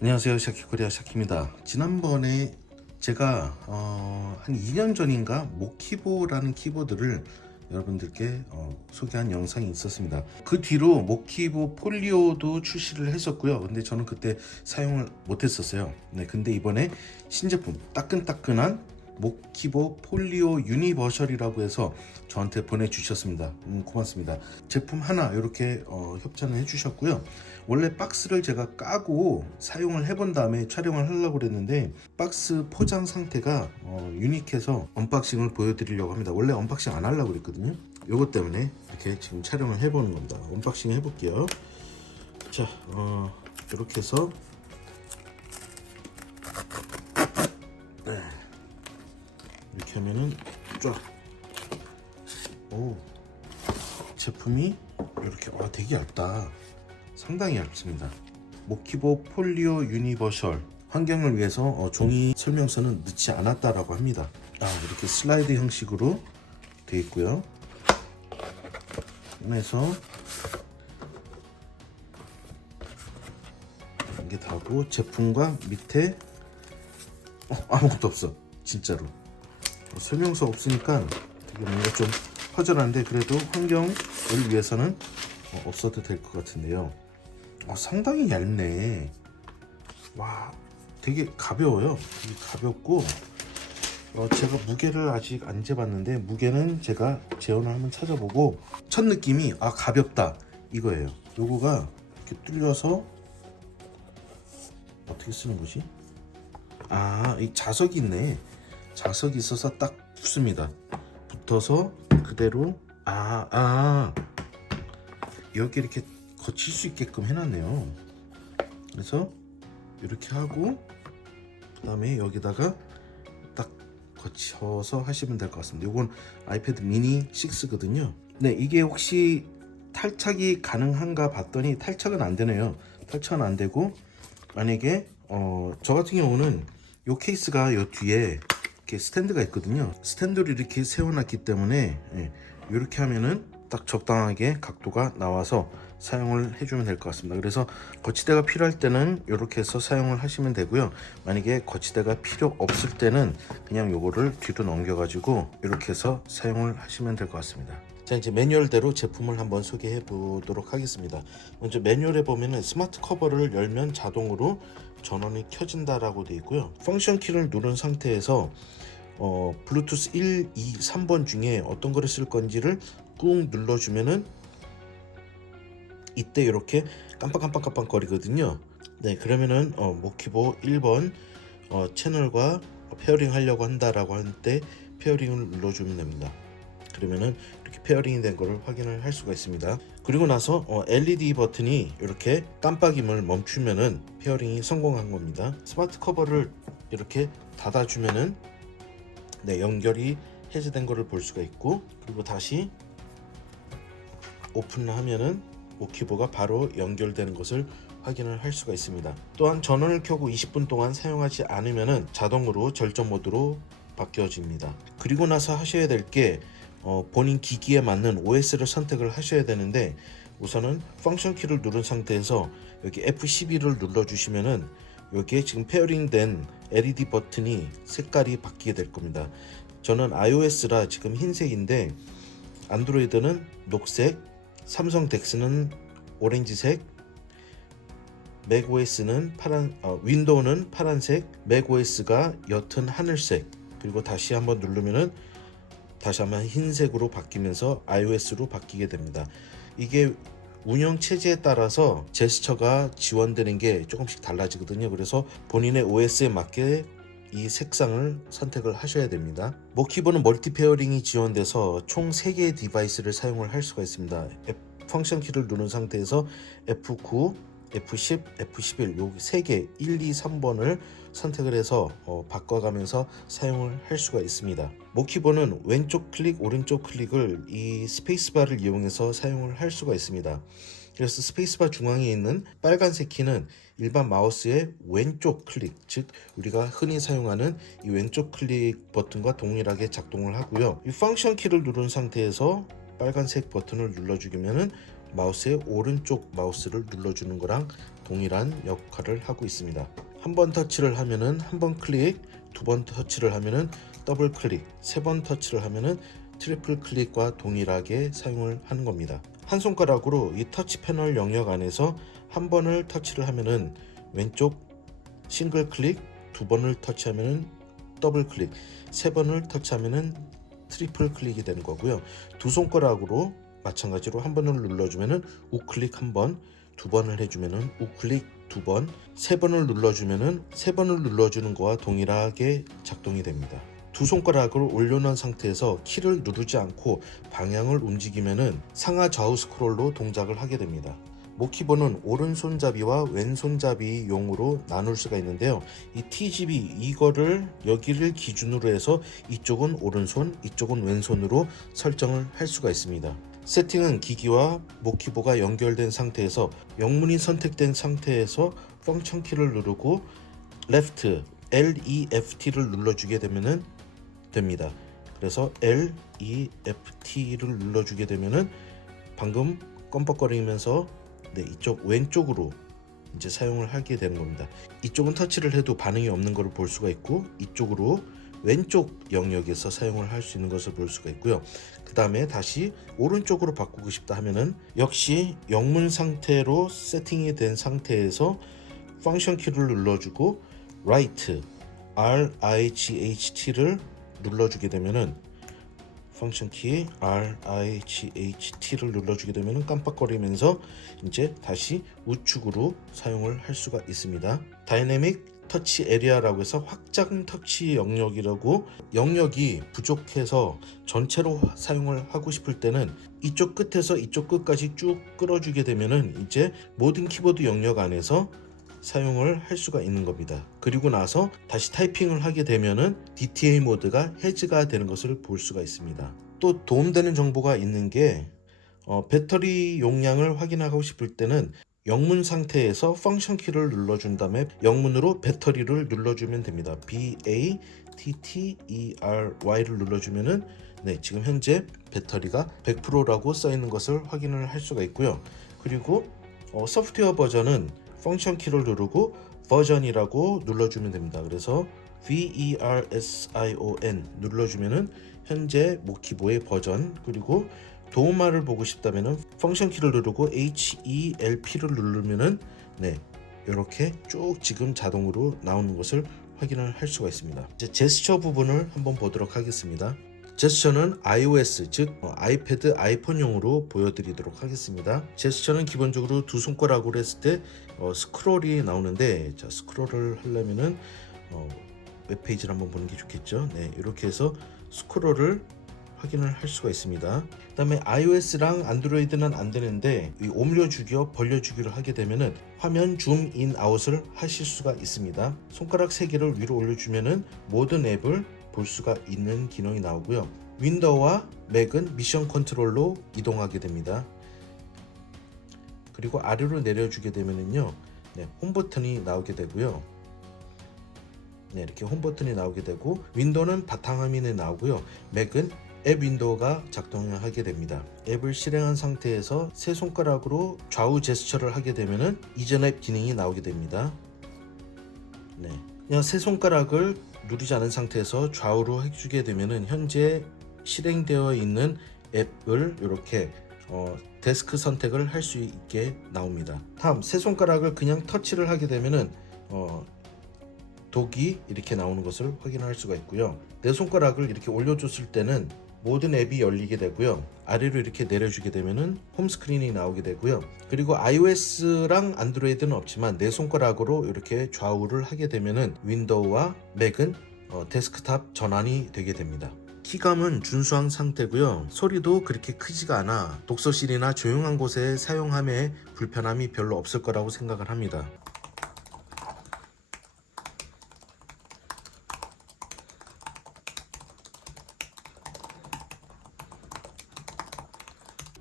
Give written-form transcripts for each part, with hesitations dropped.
안녕하세요, 샤키코리아 샤키입니다. 지난번에 제가 한 2년 전인가 모키보라는 키보드를 여러분들께 소개한 영상이 있었습니다. 그 뒤로 모키보 폴리오도 출시를 했었고요. 근데 저는 그때 사용을 못했었어요. 네, 근데 이번에 신제품 따끈따끈한 모키보 폴리오 유니버셜이라고 해서 저한테 보내주셨습니다. 고맙습니다. 제품 하나 이렇게 협찬을 해주셨고요. 원래 박스를 제가 까고 사용을 해본 다음에 촬영을 하려고 그랬는데 박스 포장 상태가 유니크해서 언박싱을 보여드리려고 합니다. 원래 언박싱 안 하려고 그랬거든요. 요것 때문에 이렇게 지금 촬영을 해보는 겁니다. 언박싱 해볼게요. 자, 이렇게 해서 이렇게 하면은 쫙, 오, 제품이 이렇게 되게 얇다. 상당히 얇습니다. 모키보 폴리오 유니버셜, 환경을 위해서 종이 설명서는 넣지 않았다라고 합니다. 이렇게 슬라이드 형식으로 되어 있고요. 그래서 이게 다고 제품과 밑에 아무것도 없어. 진짜로 설명서 없으니까 되게 뭔가 좀 허전한데, 그래도 환경을 위해서는 없어도 될 것 같은데요. 상당히 얇네. 와, 되게 가벼워요. 되게 가볍고, 제가 무게를 아직 안 재봤는데 무게는 제가 재원을 한번 찾아보고, 첫 느낌이 가볍다 이거예요. 요거가 이렇게 뚫려서 어떻게 쓰는 거지? 이 자석이 있네. 자석이 있어서 딱 붙습니다. 붙어서 그대로 여기 이렇게 거칠 수 있게끔 해놨네요. 그래서 이렇게 하고 그 다음에 여기다가 딱 거쳐서 하시면 될 것 같습니다. 이건 아이패드 미니 6거든요. 네, 이게 혹시 탈착이 가능한가 봤더니 탈착은 안 되네요. 탈착은 안 되고, 만약에 저 같은 경우는 이 케이스가 요 뒤에 이렇게 스탠드가 있거든요. 스탠드를 이렇게 세워놨기 때문에 이렇게 하면은 딱 적당하게 각도가 나와서 사용을 해주면 될 것 같습니다. 그래서 거치대가 필요할 때는 이렇게 해서 사용을 하시면 되고요. 만약에 거치대가 필요 없을 때는 그냥 요거를 뒤로 넘겨 가지고 이렇게 해서 사용을 하시면 될 것 같습니다. 자, 이제 매뉴얼대로 제품을 한번 소개해 보도록 하겠습니다. 먼저 매뉴얼에 보면은 스마트 커버를 열면 자동으로 전원이 켜진다라고 되어 있고요. 펑션 키를 누른 상태에서 블루투스 1, 2, 3번 중에 어떤 거를 쓸 건지를 꾹 눌러주면은 이때 이렇게 깜빡깜빡깜빡 거리거든요. 네, 그러면은 모키보 1번 채널과 페어링 하려고 한다라고 할 때 페어링을 눌러주면 됩니다. 그러면은 이렇게 페어링이 된 거를 확인을 할 수가 있습니다. 그리고 나서 LED 버튼이 이렇게 깜빡임을 멈추면은 페어링이 성공한 겁니다. 스마트 커버를 이렇게 닫아주면은 연결이 해제된 거를 볼 수가 있고, 그리고 다시 오픈을 하면은 모키보가 바로 연결되는 것을 확인을 할 수가 있습니다. 또한 전원을 켜고 20분 동안 사용하지 않으면은 자동으로 절전 모드로 바뀌어집니다. 그리고 나서 하셔야 될 게 본인 기기에 맞는 OS를 선택을 하셔야 되는데, 우선은 펑션 키를 누른 상태에서 여기 F12를 눌러주시면은 여기에 지금 페어링 된 LED 버튼이 색깔이 바뀌게 될 겁니다. 저는 iOS라 지금 흰색인데 안드로이드는 녹색, 삼성 덱스는 오렌지색, 맥OS는 윈도우는 파란색, 맥OS가 옅은 하늘색, 그리고 다시 한번 누르면은 다시 한번 흰색으로 바뀌면서 iOS로 바뀌게 됩니다. 이게 운영 체제에 따라서 제스처가 지원되는 게 조금씩 달라지거든요. 그래서 본인의 OS에 맞게 이 색상을 선택을 하셔야 됩니다. 모키보는 멀티 페어링이 지원돼서 총 3개의 디바이스를 사용을 할 수가 있습니다. 펑션 키를 누른 상태에서 F9, F10, F11 요 3개 1, 2, 3번을 선택을 해서 바꿔가면서 사용을 할 수가 있습니다. 모키보는 왼쪽 클릭, 오른쪽 클릭을 이 스페이스바를 이용해서 사용을 할 수가 있습니다. 그래서 스페이스바 중앙에 있는 빨간색 키는 일반 마우스의 왼쪽 클릭, 즉 우리가 흔히 사용하는 이 왼쪽 클릭 버튼과 동일하게 작동을 하고요. 이 펑션 키를 누른 상태에서 빨간색 버튼을 눌러주기면은 마우스의 오른쪽 마우스를 눌러주는 거랑 동일한 역할을 하고 있습니다. 한 번 터치를 하면은 한 번 클릭, 두 번 터치를 하면은 더블 클릭, 세 번 터치를 하면은 트리플 클릭과 동일하게 사용을 하는 겁니다. 한 손가락으로 이 터치 패널 영역 안에서 한 번을 터치를 하면은 왼쪽 싱글 클릭, 두 번을 터치하면은 더블 클릭, 세 번을 터치하면은 트리플 클릭이 되는 거고요. 두 손가락으로 마찬가지로 한 번을 눌러주면은 우클릭 한 번, 두 번을 해주면은 우클릭 두 번, 세 번을 눌러주면은 세 번을 눌러주는 거와 동일하게 작동이 됩니다. 두 손가락을 올려놓은 상태에서 키를 누르지 않고 방향을 움직이면은 상하 좌우 스크롤로 동작을 하게 됩니다. 모키보는 오른손잡이와 왼손잡이용으로 나눌 수가 있는데요. 이 TGB 이거를 여기를 기준으로 해서 이쪽은 오른손, 이쪽은 왼손으로 설정을 할 수가 있습니다. 세팅은 기기와 모키보가 연결된 상태에서 영문이 선택된 상태에서 펑션 키를 누르고 Left, LEFT를 눌러주게 되면은 됩니다. 그래서 LEFT를 눌러주게 되면은 방금 껌뻑거리면서 이쪽 왼쪽으로 이제 사용을 하게 되는 겁니다. 이쪽은 터치를 해도 반응이 없는 것을 볼 수가 있고 이쪽으로 왼쪽 영역에서 사용을 할 수 있는 것을 볼 수가 있고요. 그 다음에 다시 오른쪽으로 바꾸고 싶다 하면은 역시 영문 상태로 세팅이 된 상태에서 펑션 키를 눌러주고 Right, RIGHT를 눌러주게 되면은 펑션 키 RIGHT를 눌러주게 되면 깜빡거리면서 이제 다시 우측으로 사용을 할 수가 있습니다. 다이내믹 터치 에리아라고 해서 확장 터치 영역이라고, 영역이 부족해서 전체로 사용을 하고 싶을 때는 이쪽 끝에서 이쪽 끝까지 쭉 끌어주게 되면은 이제 모든 키보드 영역 안에서 사용을 할 수가 있는 겁니다. 그리고 나서 다시 타이핑을 하게 되면은 DTA 모드가 해지가 되는 것을 볼 수가 있습니다. 또 도움되는 정보가 있는 게 배터리 용량을 확인하고 싶을 때는 영문 상태에서 펑션 키를 눌러준 다음에 영문으로 배터리를 눌러주면 됩니다. BATTERY를 눌러주면은 지금 현재 배터리가 100%라고 써있는 것을 확인을 할 수가 있고요. 그리고 소프트웨어 버전은 펑션 키를 누르고 버전이라고 눌러주면 됩니다. 그래서 VERSION 눌러주면은 현재 모키보의 버전, 그리고 도움말을 보고 싶다면은 펑션 키를 누르고 HELP를 누르면은 이렇게 쭉 지금 자동으로 나오는 것을 확인을 할 수가 있습니다. 이제 제스처 부분을 한번 보도록 하겠습니다. 제스처는 iOS, 즉 아이패드, 아이폰용으로 보여드리도록 하겠습니다. 제스처는 기본적으로 두 손가락으로 했을 때 스크롤이 나오는데, 자, 스크롤을 하려면은 웹페이지를 한번 보는 게 좋겠죠. 이렇게 해서 스크롤을 확인을 할 수가 있습니다. 그 다음에 iOS랑 안드로이드는 안 되는데 이 옮겨주기와 벌려주기를 하게 되면은 화면 줌 인 아웃을 하실 수가 있습니다. 손가락 3개를 위로 올려주면은 모든 앱을 볼 수가 있는 기능이 나오고요. 윈도우와 맥은 미션 컨트롤로 이동하게 됩니다. 그리고 아래로 내려주게 되면은요, 홈 버튼이 나오게 되고요. 이렇게 홈 버튼이 나오게 되고, 윈도우는 바탕화면에 나오고요. 맥은 앱 윈도우가 작동을 하게 됩니다. 앱을 실행한 상태에서 세 손가락으로 좌우 제스처를 하게 되면은 이전 앱 기능이 나오게 됩니다. 그냥 세 손가락을 누르지 않은 상태에서 좌우로 해주게 되면은 현재 실행되어 있는 앱을 이렇게 데스크 선택을 할 수 있게 나옵니다. 다음 세 손가락을 그냥 터치를 하게 되면은 독이 이렇게 나오는 것을 확인할 수가 있고요. 네 손가락을 이렇게 올려줬을 때는 모든 앱이 열리게 되고요. 아래로 이렇게 내려주게 되면은 홈 스크린이 나오게 되고요. 그리고 iOS랑 안드로이드는 없지만 네 손가락으로 이렇게 좌우를 하게 되면은 윈도우와 맥은 데스크탑 전환이 되게 됩니다. 키감은 준수한 상태고요. 소리도 그렇게 크지가 않아 독서실이나 조용한 곳에 사용함에 불편함이 별로 없을 거라고 생각을 합니다.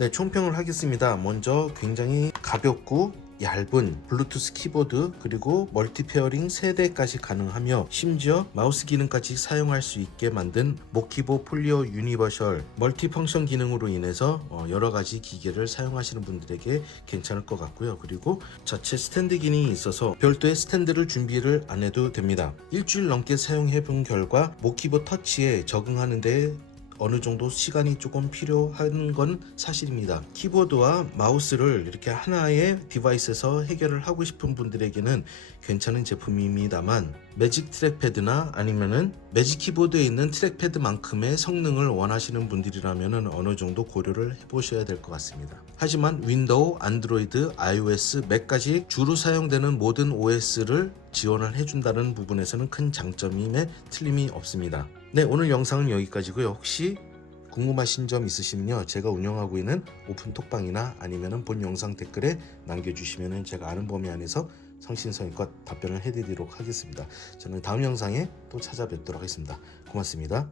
네, 총평을 하겠습니다. 먼저 굉장히 가볍고 얇은 블루투스 키보드, 그리고 멀티페어링 3대까지 가능하며 심지어 마우스 기능까지 사용할 수 있게 만든 모키보 폴리오 유니버셜 멀티펑션 기능으로 인해서 여러가지 기계를 사용하시는 분들에게 괜찮을 것 같고요. 그리고 자체 스탠드 기능이 있어서 별도의 스탠드를 준비를 안 해도 됩니다. 일주일 넘게 사용해 본 결과 모키보 터치에 적응하는 데 어느 정도 시간이 조금 필요한 건 사실입니다. 키보드와 마우스를 이렇게 하나의 디바이스에서 해결을 하고 싶은 분들에게는 괜찮은 제품입니다만, 매직 트랙패드나 아니면은 매직 키보드에 있는 트랙패드만큼의 성능을 원하시는 분들이라면 어느 정도 고려를 해보셔야 될 것 같습니다. 하지만 윈도우, 안드로이드, iOS, 맥까지 주로 사용되는 모든 OS를 지원을 해준다는 부분에서는 큰 장점임에 틀림이 없습니다. 네, 오늘 영상은 여기까지고요. 혹시 궁금하신 점 있으시면요, 제가 운영하고 있는 오픈톡방이나 아니면은 본 영상 댓글에 남겨주시면은 제가 아는 범위 안에서 성심성의껏 답변을 해드리도록 하겠습니다. 저는 다음 영상에 또 찾아뵙도록 하겠습니다. 고맙습니다.